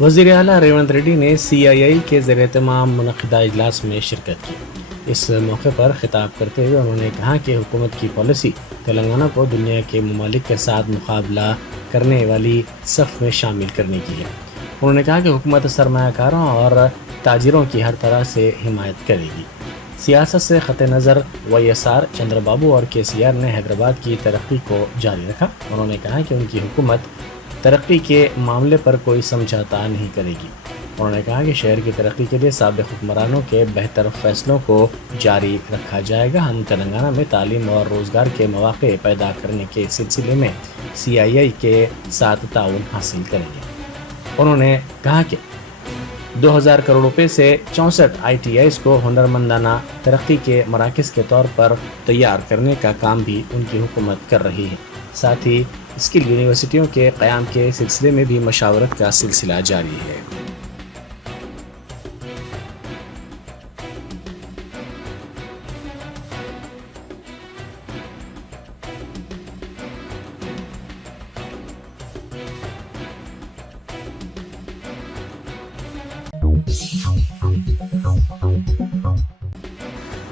وزیر اعلیٰ ریونت ریڈی نے CII کے زیر اہتمام منعقدہ اجلاس میں شرکت کی۔ اس موقع پر خطاب کرتے ہوئے انہوں نے کہا کہ حکومت کی پالیسی تلنگانہ کو دنیا کے ممالک کے ساتھ مقابلہ کرنے والی صف میں شامل کرنے کی ہے۔ انہوں نے کہا کہ حکومت سرمایہ کاروں اور تاجروں کی ہر طرح سے حمایت کرے گی۔ سیاست سے قطع نظر YSR، چندر بابو اور KCR نے حیدرآباد کی ترقی کو جاری رکھا۔ انہوں نے کہا کہ ان کی حکومت ترقی کے معاملے پر کوئی سمجھوتا نہیں کرے گی۔ انہوں نے کہا کہ شہر کی ترقی کے لیے سابق حکمرانوں کے بہتر فیصلوں کو جاری رکھا جائے گا۔ ہم تلنگانہ میں تعلیم اور روزگار کے مواقع پیدا کرنے کے سلسلے میں CII کے ساتھ تعاون حاصل کریں گے۔ انہوں نے کہا کہ 2000 کروڑ روپے سے 64 ITIs کو ہنرمندانہ ترقی کے مراکز کے طور پر تیار کرنے کا کام بھی ان کی حکومت کر رہی ہے۔ ساتھ ہی اسکل یونیورسٹیوں کے قیام کے سلسلے میں بھی مشاورت کا سلسلہ جاری ہے۔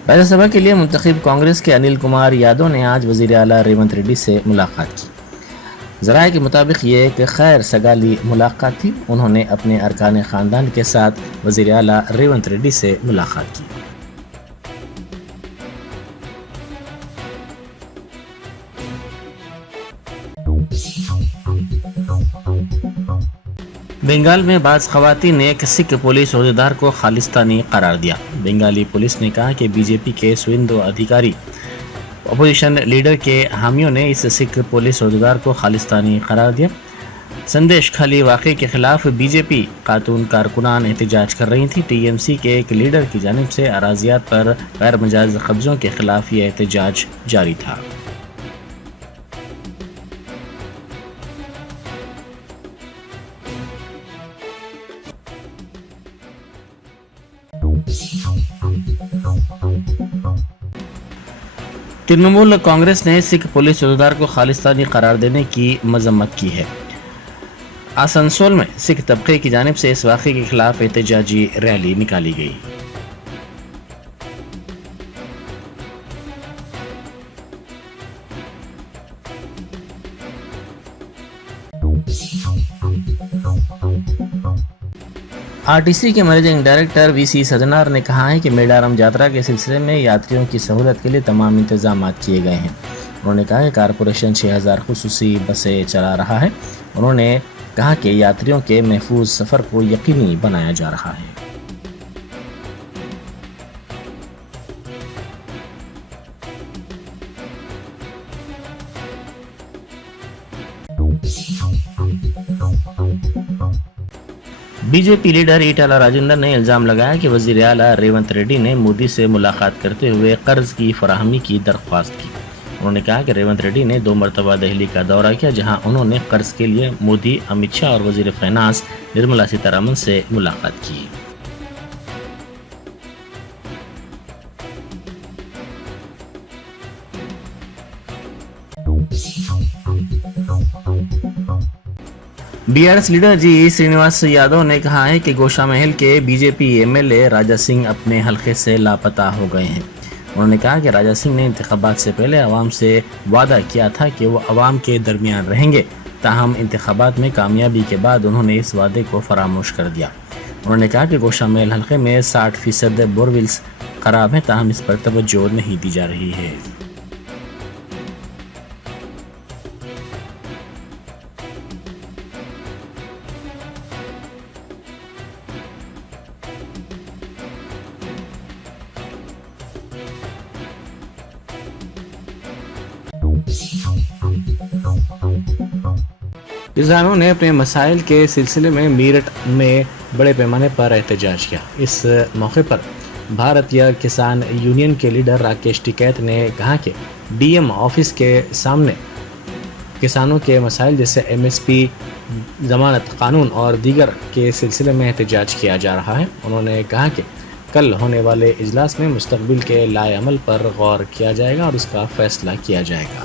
راجیہ سبھا کے لیے منتخب کانگریس کے انل کمار یادو نے آج وزیر اعلیٰ ریونت ریڈی سے ملاقات کی۔ ذرائع کے مطابق یہ ایک خیر سگالی ملاقات تھی۔ انہوں نے اپنے ارکان خاندان کے ساتھ وزیر اعلیٰ ریونت ریڈی سے ملاقات کی۔ بنگال میں بعض خواتین نے ایک سکھ پولیس عہدیدار کو خالصتانی قرار دیا۔ بنگالی پولیس نے کہا کہ BJP کے سویندو ادھیکاری اپوزیشن لیڈر کے حامیوں نے اس سکھ پولیس عہدیدار کو خالصتانی قرار دیا۔ سندیش کھالی واقعے کے خلاف BJP خاتون کارکنان احتجاج کر رہی تھیں۔ TMC کے ایک لیڈر کی جانب سے اراضیات پر غیر مجاز قبضوں کے خلاف یہ احتجاج جاری تھا۔ ترنمول کانگریس نے سکھ پولیس عہدیدار کو خالصتانی قرار دینے کی مذمت کی ہے۔ آسنسول میں سکھ طبقے کی جانب سے اس واقعے کے خلاف احتجاجی ریلی نکالی گئی۔ RTC کے مینیجنگ ڈائریکٹر VC سجنار نے کہا ہے کہ میڈارم جاترا کے سلسلے میں یاتریوں کی سہولت کے لیے تمام انتظامات کیے گئے ہیں۔ انہوں نے کہا کہ کارپوریشن 6000 خصوصی بسیں چلا رہا ہے۔ انہوں نے کہا کہ یاتریوں کے محفوظ سفر کو یقینی بنایا جا رہا ہے۔ BJP لیڈر ایٹالہ راجندر نے الزام لگایا کہ وزیر اعلیٰ ریونت ریڈی نے مودی سے ملاقات کرتے ہوئے قرض کی فراہمی کی درخواست کی۔ انہوں نے کہا کہ ریونت ریڈی نے 2 مرتبہ دہلی کا دورہ کیا، جہاں انہوں نے قرض کے لیے مودی، امت شاہ اور وزیر فائنانس نرملا سیتارمن سے ملاقات کی۔ BRS لیڈر جی سرینواس یادو نے کہا ہے کہ گوشا محل کے BJP MLA راجہ سنگھ اپنے حلقے سے لاپتہ ہو گئے ہیں۔ انہوں نے کہا کہ راجہ سنگھ نے انتخابات سے پہلے عوام سے وعدہ کیا تھا کہ وہ عوام کے درمیان رہیں گے، تاہم انتخابات میں کامیابی کے بعد انہوں نے اس وعدے کو فراموش کر دیا۔ انہوں نے کہا کہ گوشا محل حلقے میں 60% بورویلز خراب ہیں، تاہم اس پر توجہ نہیں دی جا رہی ہے۔ کسانوں نے اپنے مسائل کے سلسلے میں میرٹھ میں بڑے پیمانے پر احتجاج کیا۔ اس موقع پر بھارتیہ کسان یونین کے لیڈر راکیش ٹکیت نے کہا کہ DM آفس کے سامنے کسانوں کے مسائل جیسے MSP، ضمانت قانون اور دیگر کے سلسلے میں احتجاج کیا جا رہا ہے۔ انہوں نے کہا کہ کل ہونے والے اجلاس میں مستقبل کے لائحہ عمل پر غور کیا جائے گا اور اس کا فیصلہ کیا جائے گا۔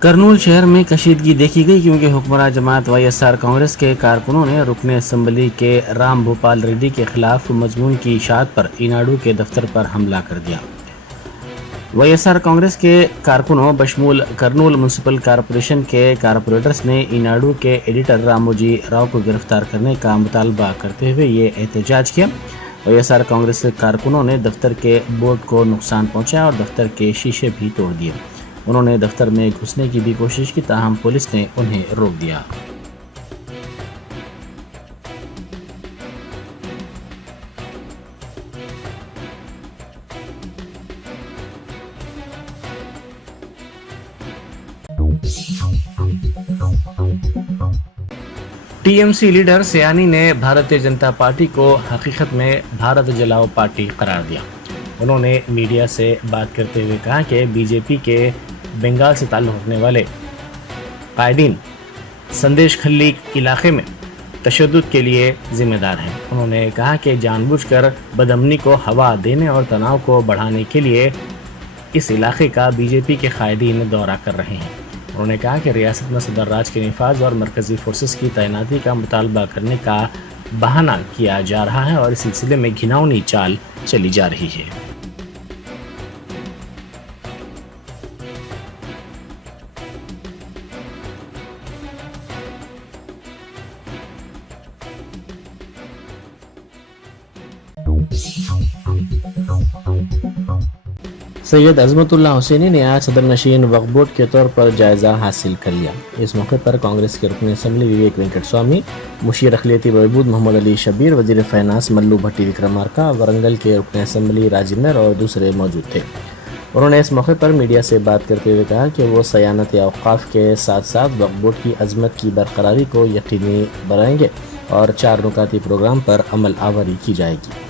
کرنول شہر میں کشیدگی دیکھی گئی کیونکہ حکمراں جماعت YSR کانگریس کے کارکنوں نے رکن اسمبلی کے رام بھوپال ریڈی کے خلاف مضمون کی اشاعت پر ایناڈو کے دفتر پر حملہ کر دیا۔ YSR کانگریس کے کارکنوں بشمول کرنول میونسپل کارپوریشن کے کارپوریٹرز نے ایناڈو کے ایڈیٹر راموجی راؤ کو گرفتار کرنے کا مطالبہ کرتے ہوئے یہ احتجاج کیا۔ YSR کانگریس کے کارکنوں نے دفتر کے بورڈ کو نقصان پہنچایا اور دفتر کے شیشے بھی توڑ دیے۔ انہوں نے دفتر میں گھسنے کی بھی کوشش کی، تاہم پولیس نے انہیں روک دیا۔ TMC لیڈر سیانی نے بھارتیہ جنتا پارٹی کو حقیقت میں بھارت جلاؤ پارٹی قرار دیا۔ انہوں نے میڈیا سے بات کرتے ہوئے کہا کہ BJP کے بنگال سے تعلق رکھنے والے قائدین سندیش کھلی علاقے میں تشدد کے لیے ذمہ دار ہیں۔ انہوں نے کہا کہ جان بوجھ کر بدامنی کو ہوا دینے اور تناؤ کو بڑھانے کے لیے اس علاقے کا BJP کے قائدین دورہ کر رہے ہیں۔ انہوں نے کہا کہ ریاست میں صدر راج کے نفاذ اور مرکزی فورسز کی تعیناتی کا مطالبہ کرنے کا بہانہ کیا جا رہا ہے اور اس سلسلے میں گھناؤنی چال چلی جا رہی ہے۔ سید عظمت اللہ حسینی نے آج صدر نشین وقف بورڈ کے طور پر جائزہ حاصل کر لیا۔ اس موقع پر کانگریس کے رکن اسمبلی وویک وینکٹ سوامی، مشیر اقلیتی بہبود محمد علی شبیر، وزیر فائنانس ملو بھٹی وکرمارکا، ورنگل کے رکن اسمبلی راجندر اور دوسرے موجود تھے۔ انہوں نے اس موقع پر میڈیا سے بات کرتے ہوئے کہا کہ وہ صیانت اوقاف کے ساتھ ساتھ وقف بورڈ کی عظمت کی برقراری کو یقینی بنائیں گے اور 4 نکاتی پروگرام پر عمل آوری کی جائے گی۔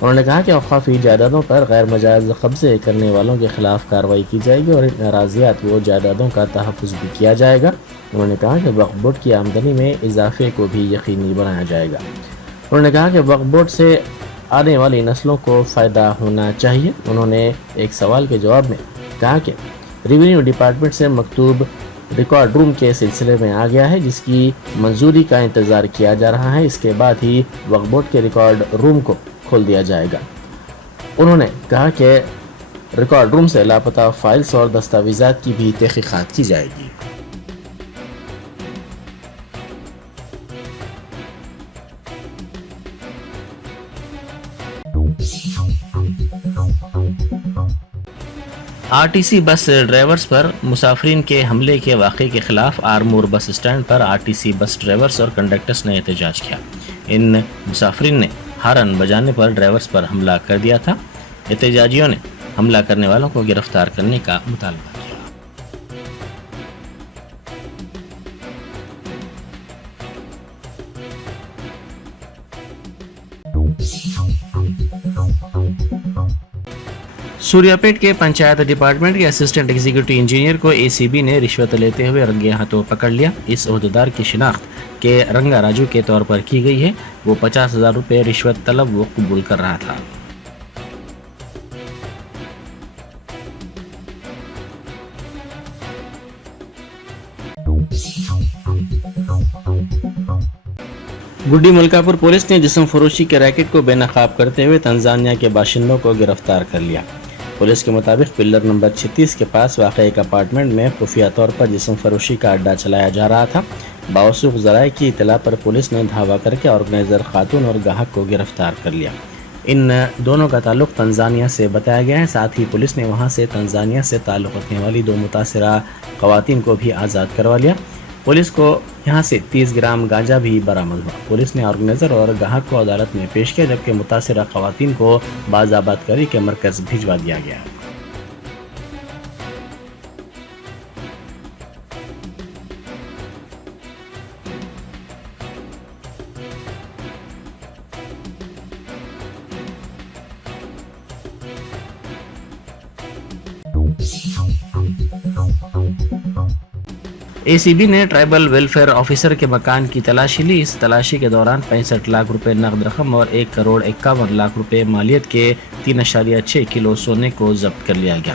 انہوں نے کہا کہ اوقافی جائیدادوں پر غیر مجاز قبضے کرنے والوں کے خلاف کارروائی کی جائے گی اور ان اراضیات و جائیدادوں کا تحفظ بھی کیا جائے گا۔ انہوں نے کہا کہ وقف بورڈ کی آمدنی میں اضافے کو بھی یقینی بنایا جائے گا۔ انہوں نے کہا کہ وقف بورڈ سے آنے والی نسلوں کو فائدہ ہونا چاہیے۔ انہوں نے ایک سوال کے جواب میں کہا کہ ریونیو ڈپارٹمنٹ سے مکتوب ریکارڈ روم کے سلسلے میں آ گیا ہے جس کی منظوری کا انتظار کیا جا رہا ہے، اس کے بعد ہی وقف بورڈ کے ریکارڈ روم کو کھول دیا جائے گا۔ انہوں نے کہا کہ ریکارڈ روم سے لاپتہ فائلز اور دستاویزات کی بھی تحقیقات کی جائے گی۔ RTC بس ڈرائیورز پر مسافرین کے حملے کے واقعے کے خلاف آرمور بس اسٹینڈ پر RTC بس ڈرائیورز اور کنڈکٹرز نے احتجاج کیا۔ ان مسافرین نے ہارن بجانے پر ڈرائیورز پر حملہ کر دیا تھا۔ احتجاجیوں نے حملہ کرنے والوں کو گرفتار کرنے کا مطالبہ کیا۔ سوریا پیٹ کے پنچایت ڈپارٹمنٹ کے اسسٹنٹ ایگزیکٹو انجینئر کو ACB نے رشوت لیتے ہوئے رنگے ہاتھوں پکڑ لیا۔ اس عہدیدار کی شناخت کے رنگا راجو کے طور پر کی گئی ہے۔ وہ 50,000 روپے رشوت طلب وہ قبول کر رہا تھا۔ گڈی ملکاپور پولیس نے جسم فروشی کے ریکٹ کو بے نقاب کرتے ہوئے تنزانیہ کے باشندوں کو گرفتار کر لیا۔ پولیس کے مطابق پلر نمبر 36 کے پاس واقع ایک اپارٹمنٹ میں خفیہ طور پر جسم فروشی کا اڈہ چلایا جا رہا تھا۔ باوثوق ذرائع کی اطلاع پر پولیس نے دھاوا کر کے آرگنائزر خاتون اور گاہک کو گرفتار کر لیا۔ ان دونوں کا تعلق تنزانیہ سے بتایا گیا ہے۔ ساتھ ہی پولیس نے وہاں سے تنزانیہ سے تعلق رکھنے والی 2 متاثرہ خواتین کو بھی آزاد کروا لیا۔ پولیس کو یہاں سے 30 گرام گانجا بھی برآمد ہوا۔ پولیس نے آرگنائزر اور گاہک کو عدالت میں پیش کیا جبکہ متاثرہ خواتین کو بازآباد کاری کے مرکز بھجوا دیا گیا۔ ACB نے ٹرائبل ویلفیئر آفیسر کے مکان کی تلاشی لی۔ اس تلاشی کے دوران 65 لاکھ روپے نقد رقم اور 1,51,00,000 روپے مالیت کے 3.6 کلو سونے کو ضبط کر لیا گیا۔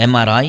MRI,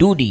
2D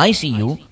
ICU